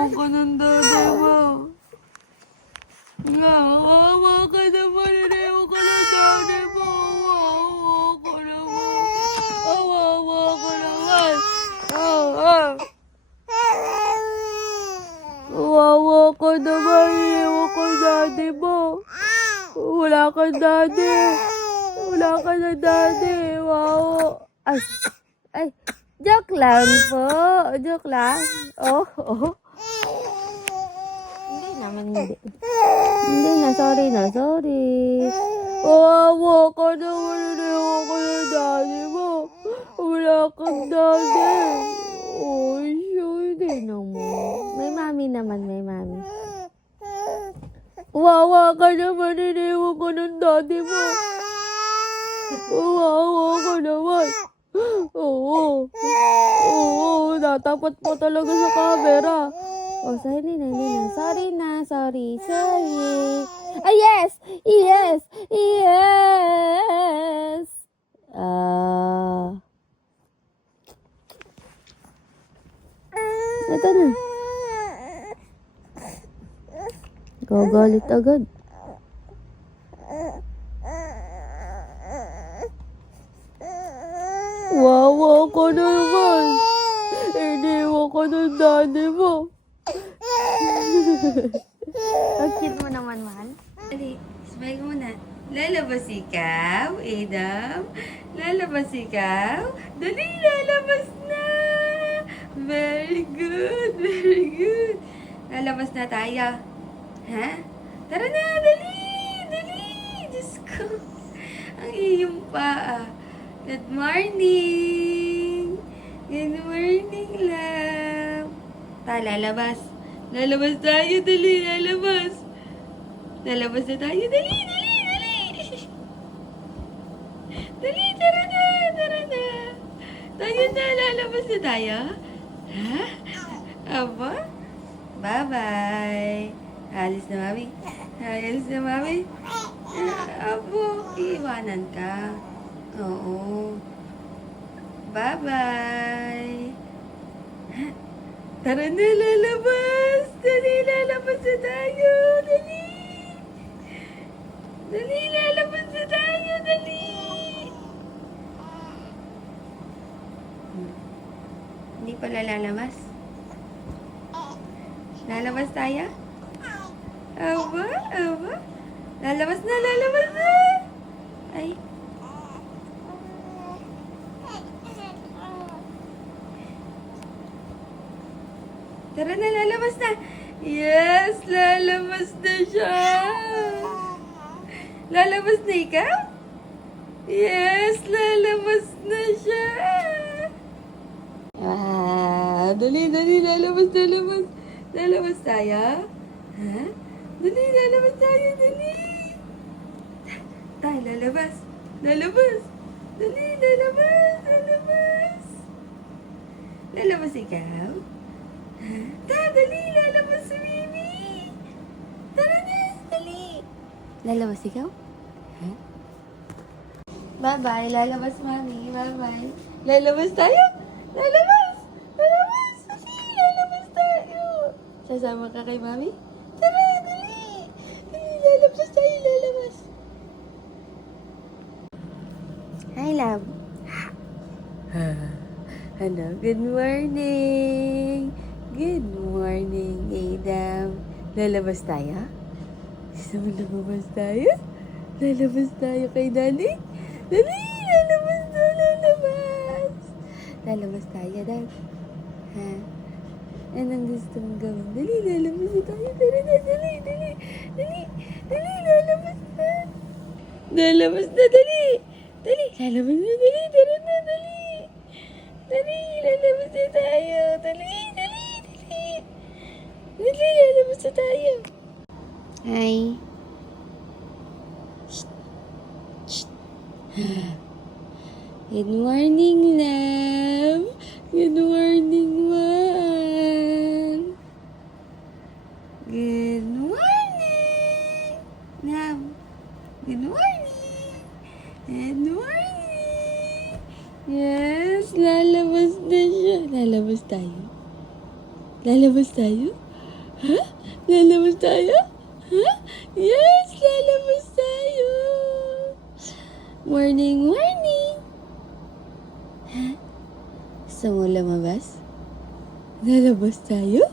Ako ng dada mo. Nga, kawawa ka naman. Iniwan ka ng dada mo. Kawawa ka naman. Kawawa ka naman. Kawawa ka naman. Iniwan ka ng daddy mo. Wala kang daddy. Wala ka na daddy. Wow. Ay, joke lang po. Joke lang. Oh. Hindi naman, hindi. Hindi na, sorry. Wawa ka naman, iniwan ka na daddy mo. Wala kang daddy. Oh, hindi naman. May mami naman, may mami. Wawa ka naman, iniwan ka ng daddy mo. Wawa ka naman. Oo, natapat mo talaga sa camera. Oh, sorry na. Sorry. Ah, yes! Ito na. Gagalit agad. Wawa ka naman. Iniwan ka ng daddy mo. Ang cute mo naman, mahal. Dali, smile muna. Lalabas ikaw, Adam? Lalabas ikaw? Dali, lalabas na! Very good. Lalabas na tayo. Ha? Tara na, dali! Diyos ko. Ang iyong paa. Good morning, love. Lalabas. Lalabas tayo, dali, lalabas. Lalabas na tayo, dali. Dali, tara na. Tayo na, lalabas na tayo. Ha? Aba? Bye-bye. Alis na, mami. Abo, iiwanan ka. Oo. Bye-bye. Tara na, lalabas. Dali, lalabas na tayo. Dali, lalabas na tayo. Dali. Hindi pala lalabas. Lalabas tayo? Aba. Lalabas na. Ay. Tara na, lalabas na. Yes, lalabas na siya. Lalabas na ikaw? Yes, lalabas na siya. Dali, lalabas. Lalabas tayo. Ha? Dali, lalabas tayo, dali. Tayo, lalabas. Dali, lalabas. Lalabas ikaw? Dali, lalabas si Mimi. Tara na, dali. Lalabas ikaw? Huh? Bye-bye, lalabas mami. Bye-bye. Lalabas tayo? Lalabas. Dali, lalabas tayo. Sasama ka kay mami? Tara, dali. Lalabas tayo, lalabas. Hi, love. Hello, good morning. Good morning, Adam. Lalabas tayo? Gusto mo lumabas tayo? Lalabas tayo kay Daddy? Dali, lalabas. Lalabas tayo, Dad. Ha? Anong gusto mong gawin? Dali, lalabas na tayo. Tara na, dali. Dali, lalabas na. Lalabas na, dali. Lalabas na, dali. Tara na, dali. Dali, lalabas na tayo. Dali. Dali, lalabas na tayo. Hi. Shh. Good morning, love. Good morning, man. Good morning, love. Good morning. Yes, lalabas na siya. Lalabas tayo? Ha? Lalabas tayo? Ha? Yes! Lalabas tayo! Morning, morning! Ha? Gusto mo lumabas? Lalabas tayo?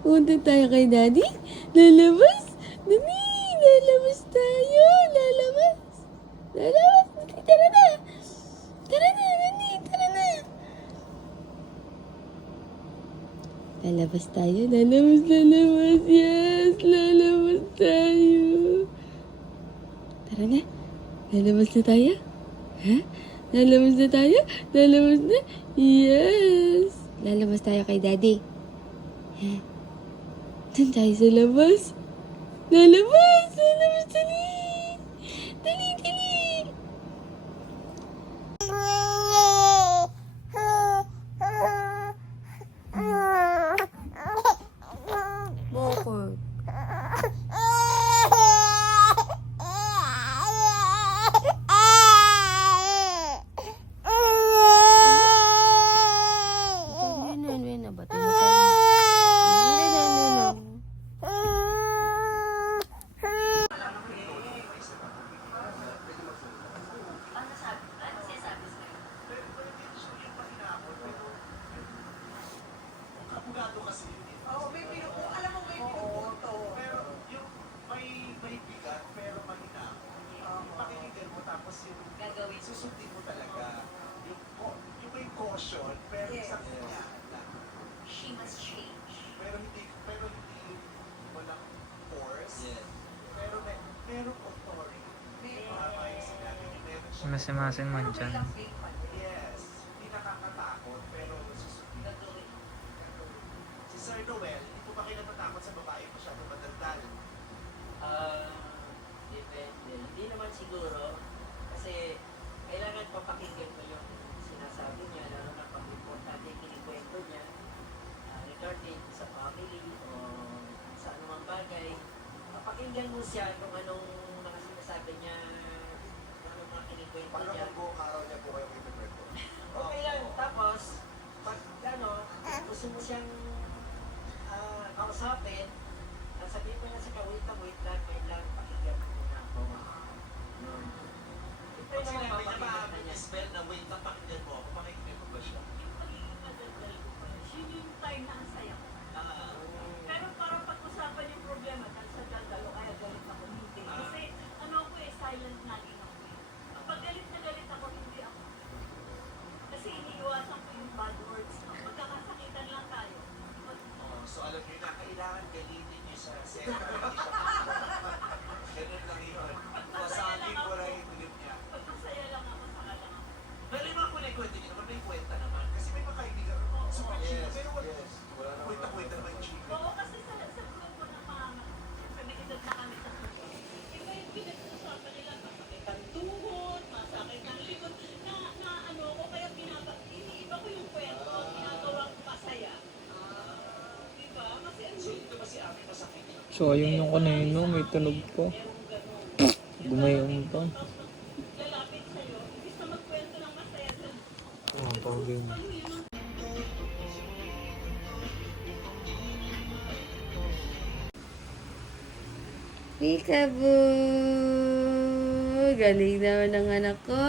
Punta tayo kay Daddy? Lalabas? Dali! Lalabas tayo! Lalabas! Lalabas! Tara na! Tara na! Dali! Tara na! Lalabas tayo? Lalabas! Lalabas! Yes! Lalabas tayo! Tara na! Lalabas na tayo? Ha? Lalabas na tayo? Lalabas na? Yes! Lalabas tayo kay Daddy. Ha? Doon tayo sa labas. Lalabas! Lalabas! Dali! Dali! Dali! Bakit? Hindi na ba? Hindi na. Abogado kasi yun eh. Oo, may pinupo. Alam mo, may pinupo. Pero yung may bigat, pero mahina. Yung pakinggan mo, tapos yung susundin mo talaga. Yung may caution, pero isang niya. She must change. Pero hindi walang force. Pero merong authority. Tama yung sinabi niya. Meron siya. Masimasin man dyan. Yes. Hindi nakakatakot, pero susundin. Si Sir Noel, hindi po ba kayo natatakot sa babae masyadong madaldal? Depende. Hindi naman siguro. Kasi kailangan papakinggan mo yung sinasabi niya, lalo na pag importante yung kinikwento niya regarding sa family o sa anumang bagay. Papakinggan mo siya kung anong mga sinasabi niya, anong mga kinikwento Para niya. kung buong araw niya po kayo kinukwento. Okay lang. Tapos, pag gusto mo siyang kausapin, sabihin mo na sa wait lang, pakinggan mo muna ako. Ito Pag yung sinabi niya mapapakinggan na niya. spell na wait lang, pakinggan mo ako, pakinggan mo ba siya? Yung pagiging madaldal ko pa, yun yung time na ang saya ko. Pero parang pag-usapan yung problema dahil sa daldal o kaya galit ako, hindi. Kasi ano ako silent naging ako eh. Pag galit na galit ako, hindi ako. Kasi iniiwasan ko yung bad words. Magkakasakitan lang tayo. So alam niyo na, kailangan galitin niyo sa center. Ganun lang yun. Masagin ko lang yung tulip niya. Pag masaya lang ako, saka lang ako. Pero yung mga kwento niyo naman, may kwenta naman. Kasi may mga kaibigan, super chill. Pero kwenta-kwenta naman yung chill. Oo, kasi sa grupo ng mga, siyempre may edad na kami sa grupo. Iba yung pinag-usapan nila, masakit ang tuhod, masakit ang likod, na ano ko, kaya iniiba ko yung kwento, ginagawang masaya. Diba? Kasi ang So ito ba si Ami masakit? So, ayun yung kanino, may tunog po. Gumayong pa. lalapit sa'yo, imbis na magkwento ng masaya sa Ah, pagin. Peekaboo! Galing naman ang anak ko.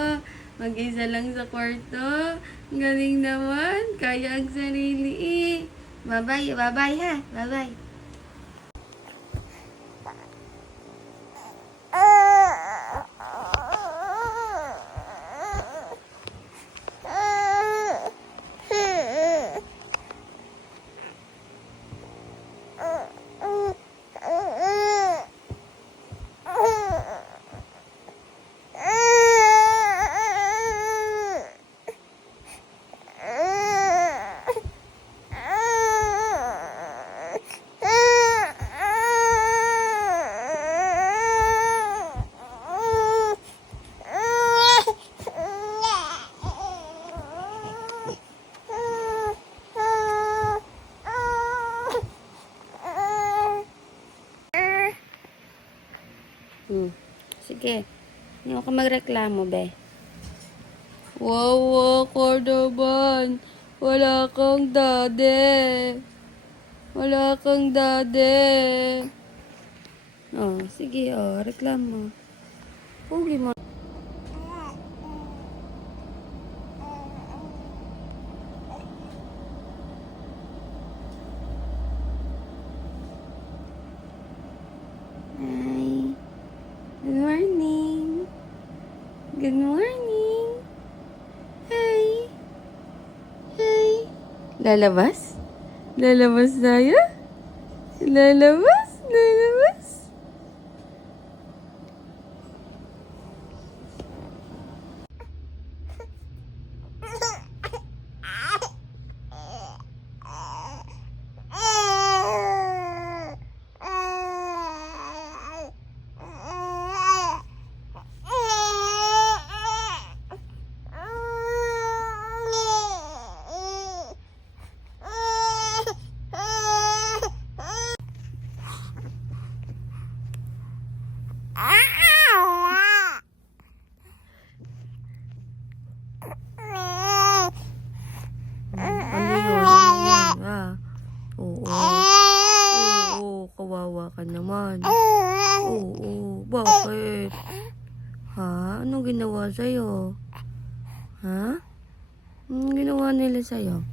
Mag-isa lang sa kwarto. Galing naman. Kaya ang sarili eh. Bye-bye. Bye-bye ha. Bye-bye. Sige. Hindi ako magreklamo, be. Wow, Cordoban. Wala kang dade. Wala kang daddy. Oh, sige, oh, reklamo. Pugi mo. Hi. Good morning. Good morning. Hi. Hi. Lalabas? Lalabas tayo? Lalabas? Lalabas? Ano yun? Ah. Oo. Oo, kawawa ka naman. Oo, bakit? Ha? Anong ginawa sa'yo? Ha? Anong ginawa nila sa'yo?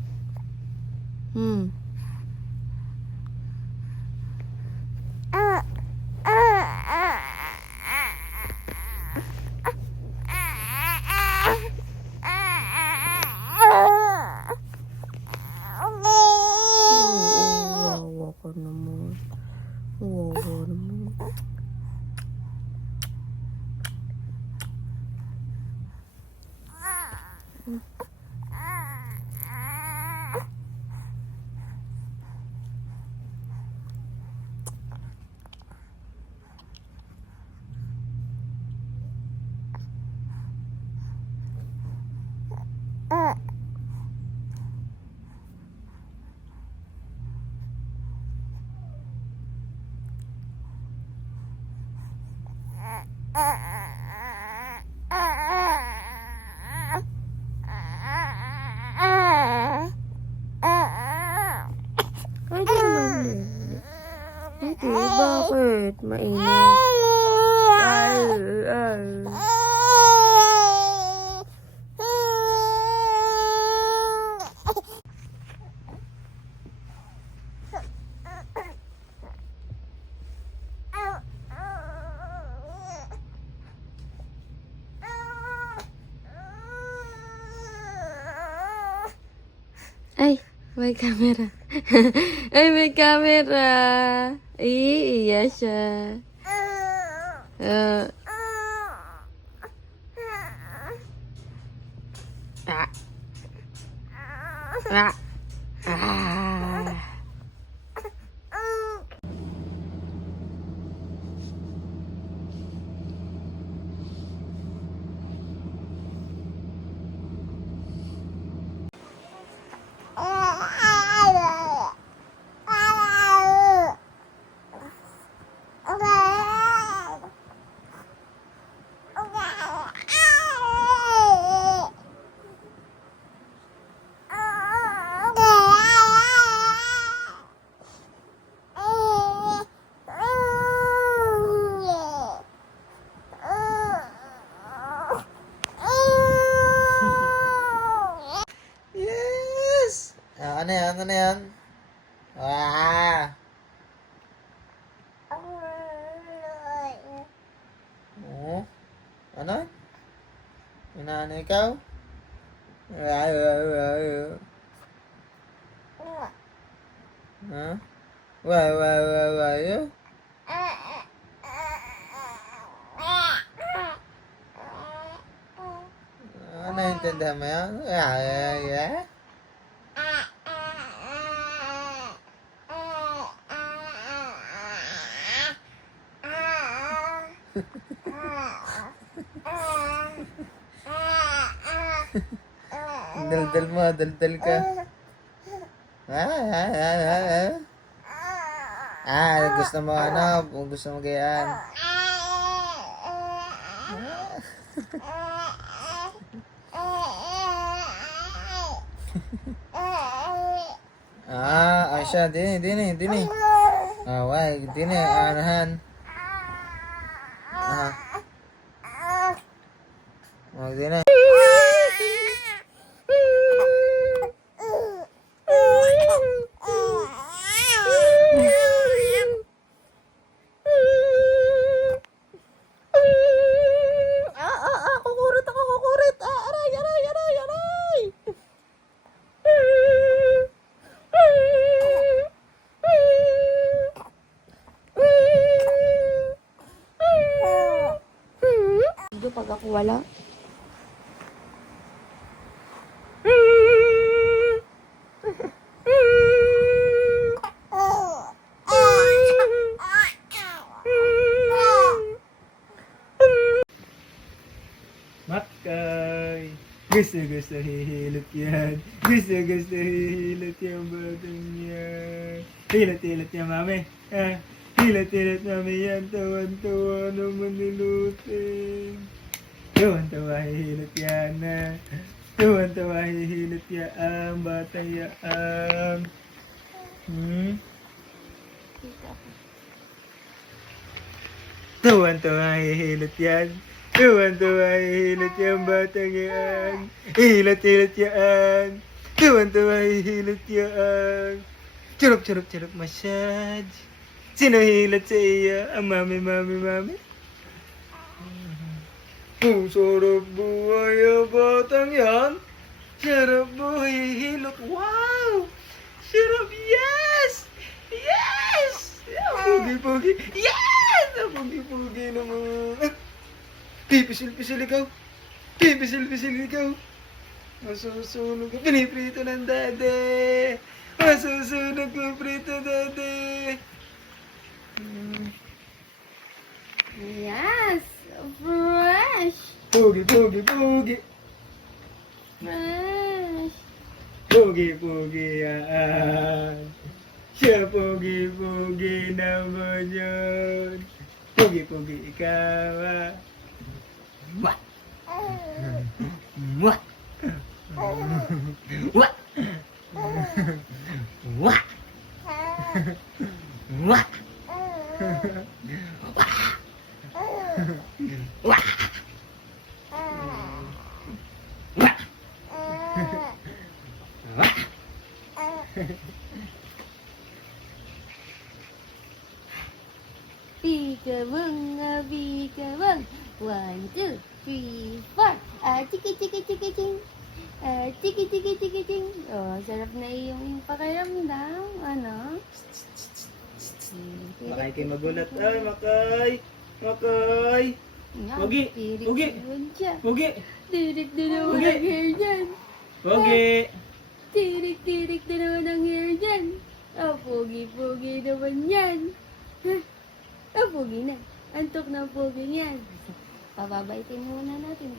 Hmm. Oo, wawa ka naman. Wawa naman. Pwede naman din. Hindi, bakit? Mainit. Ay, ay. Ay, may camera. Ay, may camera. Iya siya. Ah. Ah. Ah. Yes! Ah, ano yan? Ano yan? Ah! Oo. Ano? Inaano ikaw? Ay, ay, ay, ay. Ha? Why, why, why, why? Naintindihan mo yan? Ay, ay, ay. Daldal mo, daldal ka. Gusto mo ano? Gusto mo gayaan? Asya, dini. Why, dini, anahan. Dini. Kukurit. Aray. Dito pag ako wala. Makay. Gusto hihilot yan. Gusto hihilot yung batang yan. Hilot yan, mami. Hilot mami yan. Tawan-tawa naman nilutin. Tawan-tawa hihilot yan. Tawan-tawa hihilot yan. Ang batang yan. Tawan-tawa hihilot yan. Tuwan-tuwa, hilot yung batang yan. Hilot yan. Tuwan-tuwa, hilot yan. Charap massage. Sino hilot sa iya? Ang mami. Ang sarap buhay ang batang yan. Sarap buhay, hilot. Wow! Sarap, yes! Pugi. Yes! Pugi naman. Pipisil-pisil ikaw. Masusunog ka. Piniprito ng dade. Masusunog ko prito dade. Yes! Fresh! Pugi. Fresh! Pugi yan. Siya pugi naman yun. Pugi ikaw. What? Peekaboo, 1, 2, 3, 4. Chiki. Chiki. Oh, sarap na yung pakiramdam. Ano? Makay kayo magulat. Ay, Makay. Pugi. Tirik na naman ang hair dyan. Tirik na naman ang hair dyan. Pogi naman yan. Pogi na. Antok na ang pogi yan. Pababaitin muna natin.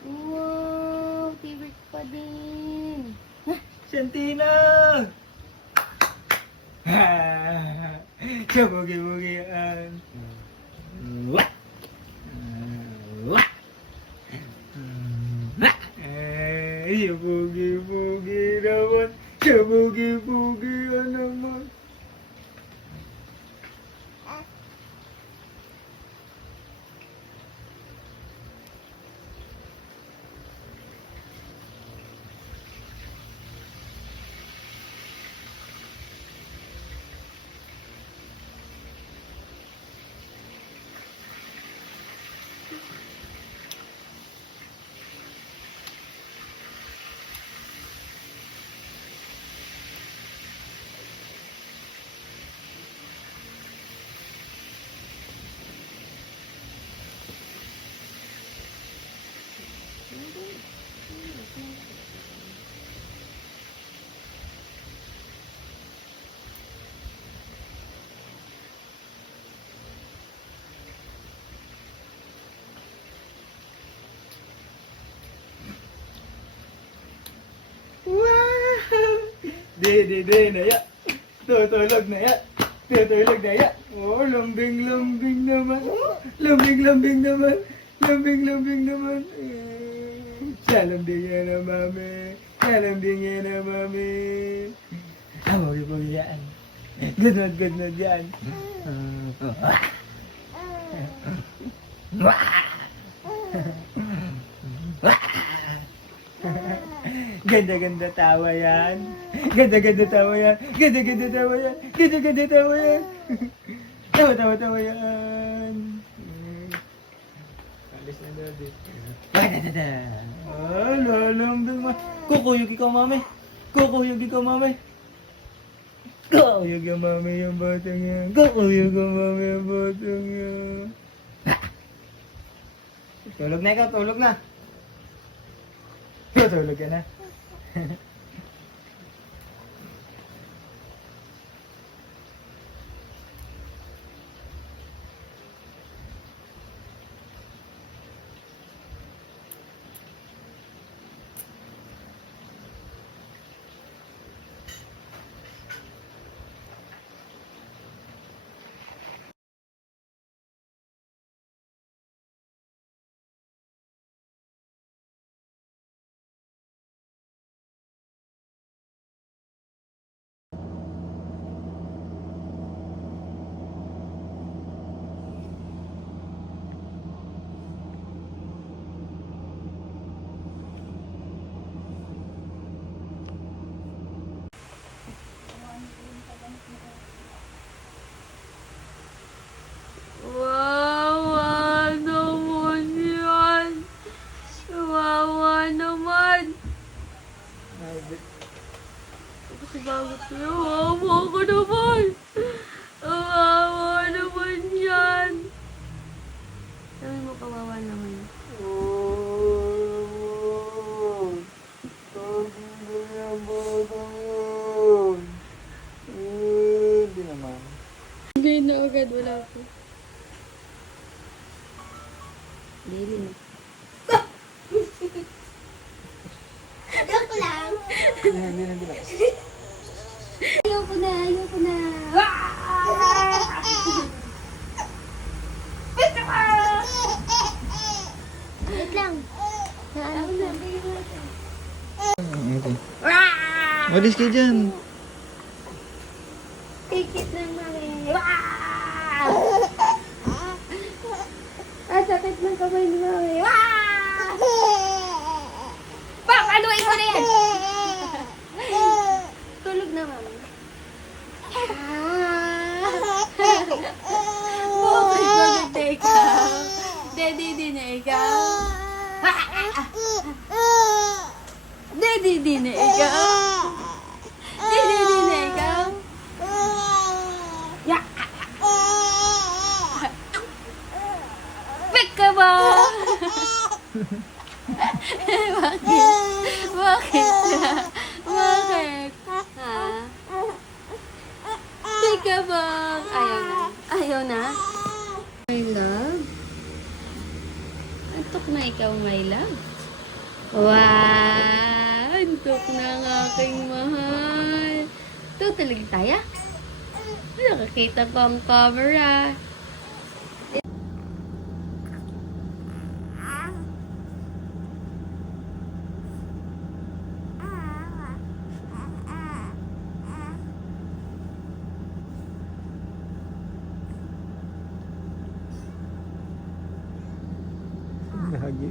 Wow, tirik pa din. Santina! Siya pugi yan. Siya pugi naman. Siya pugi naman. Di na ya. Tutulog na ya. Oh, lambing naman. Lambing naman. Siya lambing na mami. Nalambing yan na, mami. Awag po yan. Ganod yan. Ganda-ganda tawa yan. Ganda-ganda tawa yan. Ganda-ganda tawa yan. Ganda-ganda tawa yan. Tawa-tawa yan. Alis na daddy. Ganda-ganda. Ah, lalambing ma. Kukuyog ikaw, mami. Kukuyog ikaw, mami. Kukuyog yung mami yung batang yan. Kukuyog yung mami yung batang yan. Tulog na ikaw, tulog na. Tulog ka na. Wawa naman yan. Wawa naman. Kasi bakit yun? Wawa ko naman. Wawa naman yan. Sabi mo kawawa naman. Hindi naman. Hindi na agad. Wala po. Dili na. Joke lang. Hindi na. Ayoko na. Wait lang. Naano na. Okay. Walis kayo dyan. Tikit lang, mami. Ang sakit ng kamay ni mami. Bak! Anuin mo na yan! Tulog na, mami. Bakit ko na ikaw? Daddy din na ikaw. Daddy din na ikaw. Daddy din na ikaw. Pick ka ba? Bakit? Bakit? Bakit? Ha? Pick ka ba? Ayaw na. Ayaw na? My love? Antok na ikaw, my love? Wow! Antok na ang aking mahal. Tutulog tayo? Nakakita ko ang camera. Lagi.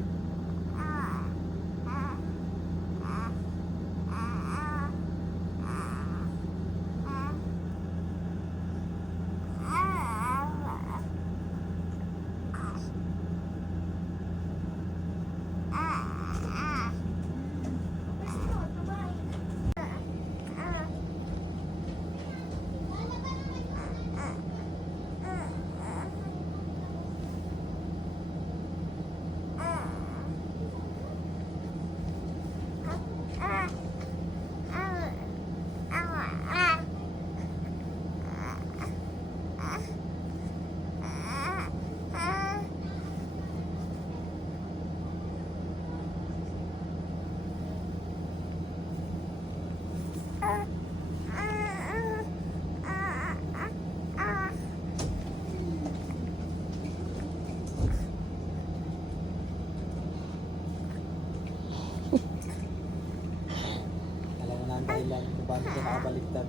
dahilan kung bakit siya nakabaliktad.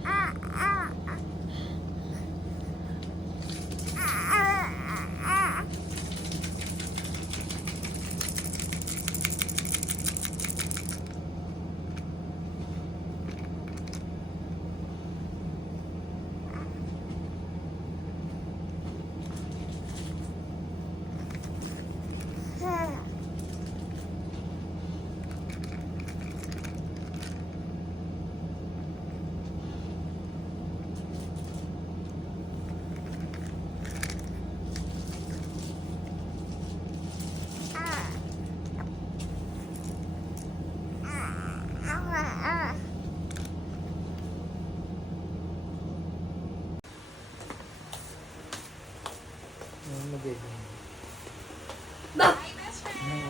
Ano magiging?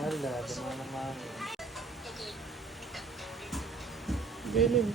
Wala, dama na mami. Dylan.